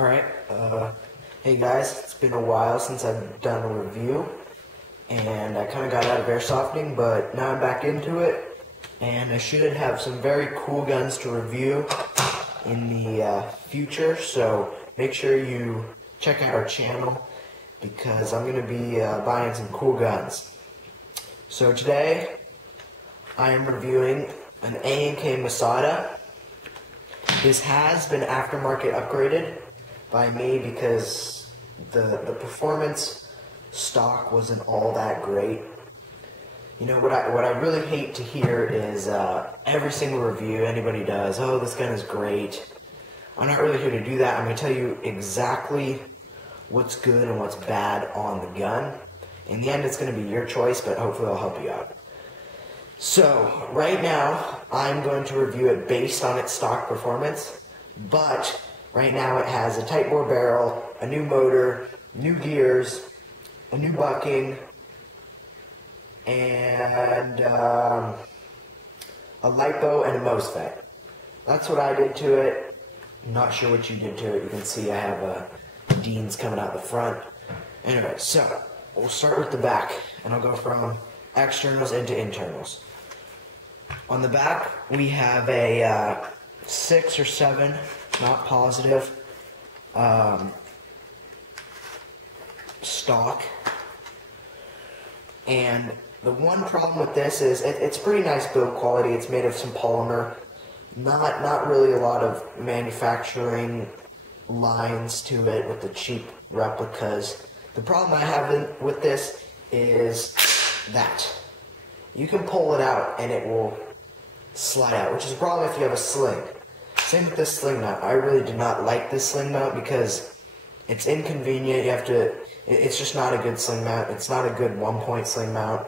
Alright, hey guys, it's been a while since I've done a review, and I kind of got out of airsofting, but now I'm back into it, and I should have some very cool guns to review in the future, so make sure you check out our channel, because I'm going to be buying some cool guns. So today, I am reviewing an A&K Masada. This has been aftermarket upgraded by me because the performance stock wasn't all that great. You know, what I really hate to hear is every single review anybody does, oh, this gun is great. I'm not really here to do that. I'm going to tell you exactly what's good and what's bad on the gun. In the end, it's going to be your choice, but hopefully I'll help you out. So, right now, I'm going to review it based on its stock performance, but right now it has a tight bore barrel, a new motor, new gears, a new bucking, and a lipo and a MOSFET. That's what I did to it. I'm not sure what you did to it. You can see I have Deans coming out the front. Anyway, so we'll start with the back, and I'll go from externals into internals. On the back, we have a 6 or 7, not positive, stock. And the one problem with this is it's pretty nice build quality. It's made of some polymer. Not really a lot of manufacturing lines to it with the cheap replicas. The problem I have with this is that you can pull it out and it will slide out, which is a problem if you have a sling. Same with this sling mount. I really do not like this sling mount because it's inconvenient. It's just not a good sling mount. It's not a good one-point sling mount.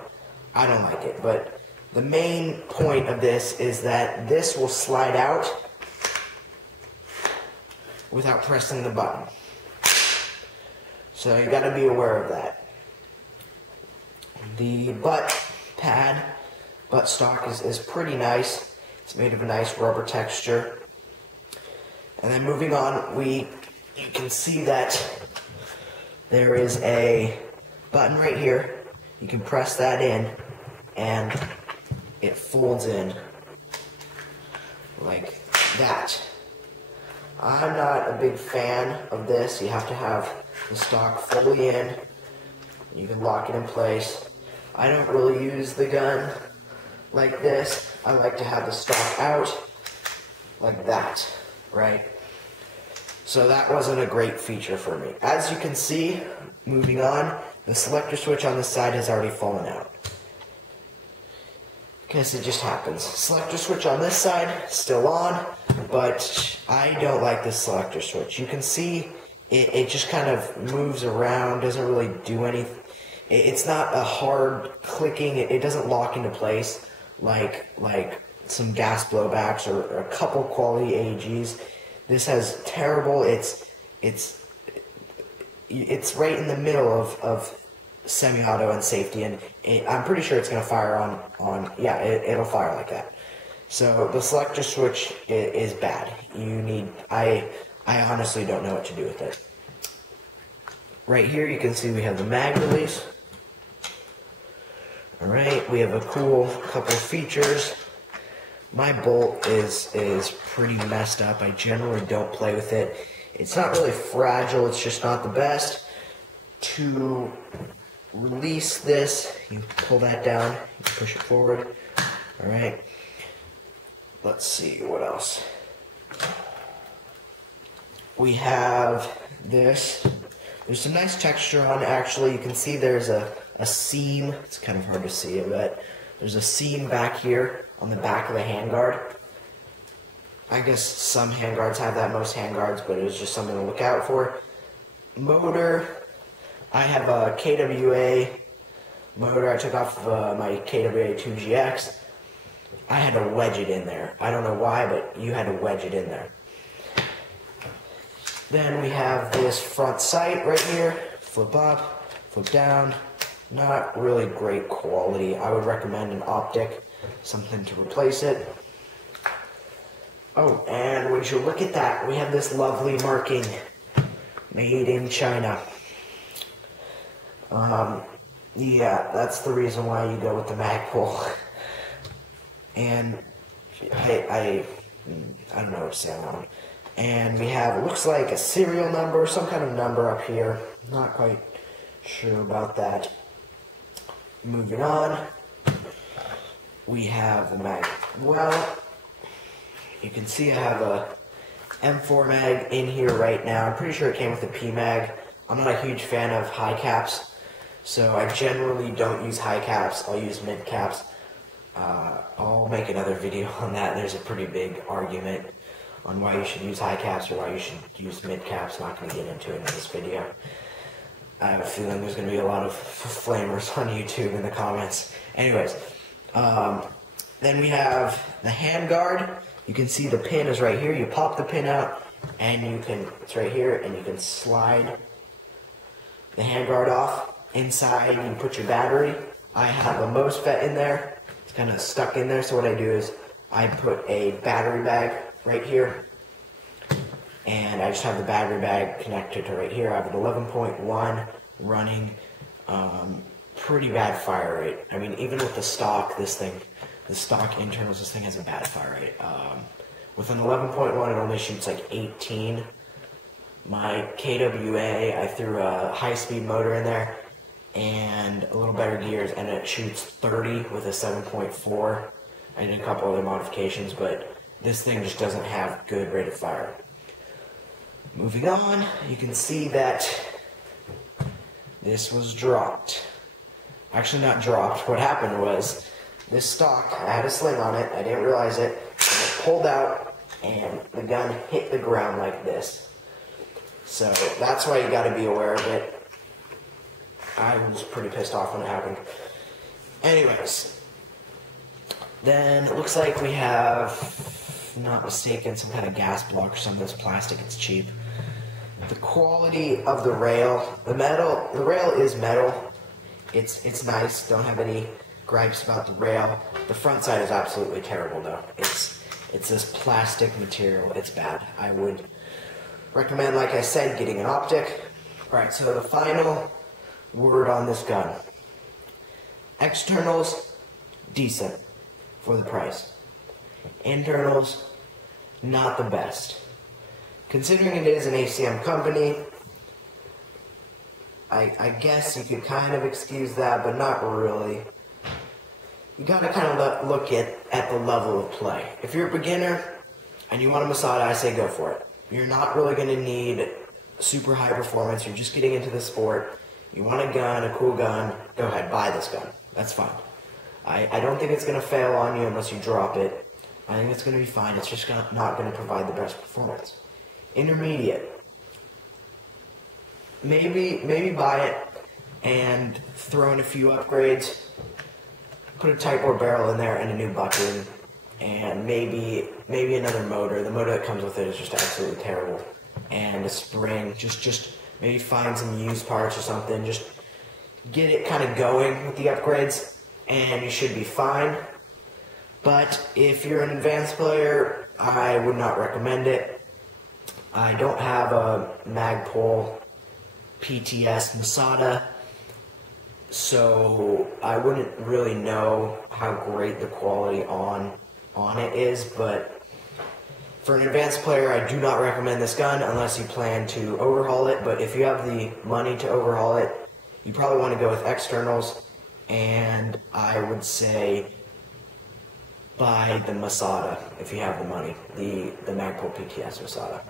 I don't like it. But the main point of this is that this will slide out without pressing the button. So you got to be aware of that. The butt pad, butt stock is pretty nice. It's made of a nice rubber texture. And then moving on, you can see that there is a button right here. You can press that in and it folds in like that. I'm not a big fan of this. You have to have the stock fully in. You can lock it in place. I don't really use the gun like this. I like to have the stock out like that, right? So that wasn't a great feature for me. As you can see, moving on, the selector switch on this side has already fallen out. Because it just happens. Selector switch on this side, still on, but I don't like this selector switch. You can see it just kind of moves around, doesn't really do anything. It's not a hard clicking, it doesn't lock into place like some gas blowbacks or a couple quality AEGs. This has terrible, it's right in the middle of semi-auto and safety, and I'm pretty sure it's going to fire yeah, it'll fire like that. So the selector switch is bad. I honestly don't know what to do with it. Right here you can see we have the mag release. Alright, we have a cool couple of features. My bolt is pretty messed up. I generally don't play with it. It's not really fragile, it's just not the best. To release this, you pull that down, you push it forward. Alright, let's see what else. We have this. There's some nice texture on it, actually. You can see there's a seam. It's kind of hard to see it, but there's a seam back here on the back of the handguard. I guess some handguards have that, most handguards, but it was just something to look out for. Motor, I have a KWA motor. I took off my KWA 2GX. I had to wedge it in there. I don't know why, but you had to wedge it in there. Then we have this front sight right here. Flip up, flip down. Not really great quality. I would recommend an optic, something to replace it. Oh, and would you look at that, we have this lovely marking Made in China. Yeah, that's the reason why you go with the Magpul. And I don't know what to say on that one. And we have, it looks like a serial number, some kind of number up here. Not quite sure about that. Moving on, we have the mag. Well, you can see I have a M4 mag in here right now. I'm pretty sure it came with a P mag. I'm not a huge fan of high caps, so I generally don't use high caps. I'll use mid caps. I'll make another video on that. There's a pretty big argument on why you should use high caps or why you should use mid caps. Not going to get into it in this video. I have a feeling there's going to be a lot of flamers on YouTube in the comments. Anyways, then we have the handguard. You can see the pin is right here. You pop the pin out, and you can, it's right here, and you can slide the handguard off. Inside, you put your battery. I have a MOSFET in there. It's kind of stuck in there, so what I do is I put a battery bag right here, and I just have the battery bag connected to right here. I have an 11.1 running, pretty bad fire rate. I mean, even with the stock, the stock internals, this thing has a bad fire rate. With an 11.1, it only shoots like 18. My KWA, I threw a high-speed motor in there and a little better gears, and it shoots 30 with a 7.4. I did a couple other modifications, but this thing just doesn't have good rate of fire. Moving on, you can see that this was dropped. Actually, not dropped. What happened was, this stock, I had a sling on it, I didn't realize it, and it pulled out, and the gun hit the ground like this. So that's why you got to be aware of it. I was pretty pissed off when it happened. Anyways, then it looks like we have, if I'm not mistaken, some kind of gas block or something that's plastic. It's cheap. The quality of the rail, the rail is metal. It's nice. Don't have any gripes about the rail. The front side is absolutely terrible though. It's this plastic material. It's bad. I would recommend, like I said, getting an optic. Alright, so the final word on this gun. Externals, decent for the price. Internals, not the best. Considering it is an ACM company, I guess you could kind of excuse that, but not really. You gotta kind of look at the level of play. If you're a beginner and you want a Masada, I say go for it. You're not really gonna need super high performance. You're just getting into the sport. You want a gun, a cool gun, go ahead, buy this gun. That's fine. I don't think it's gonna fail on you unless you drop it. I think it's gonna be fine. It's just not gonna provide the best performance. Intermediate. Maybe buy it and throw in a few upgrades. Put a Type 4 barrel in there and a new buckling, and maybe another motor. The motor that comes with it is just absolutely terrible. And a spring. Just maybe find some used parts or something. Just get it kind of going with the upgrades, and you should be fine. But if you're an advanced player, I would not recommend it. I don't have a Magpul PTS Masada, so I wouldn't really know how great the quality on it is, but for an advanced player, I do not recommend this gun unless you plan to overhaul it. But if you have the money to overhaul it, you probably want to go with externals, and I would say buy the Masada if you have the money, the Magpul PTS Masada.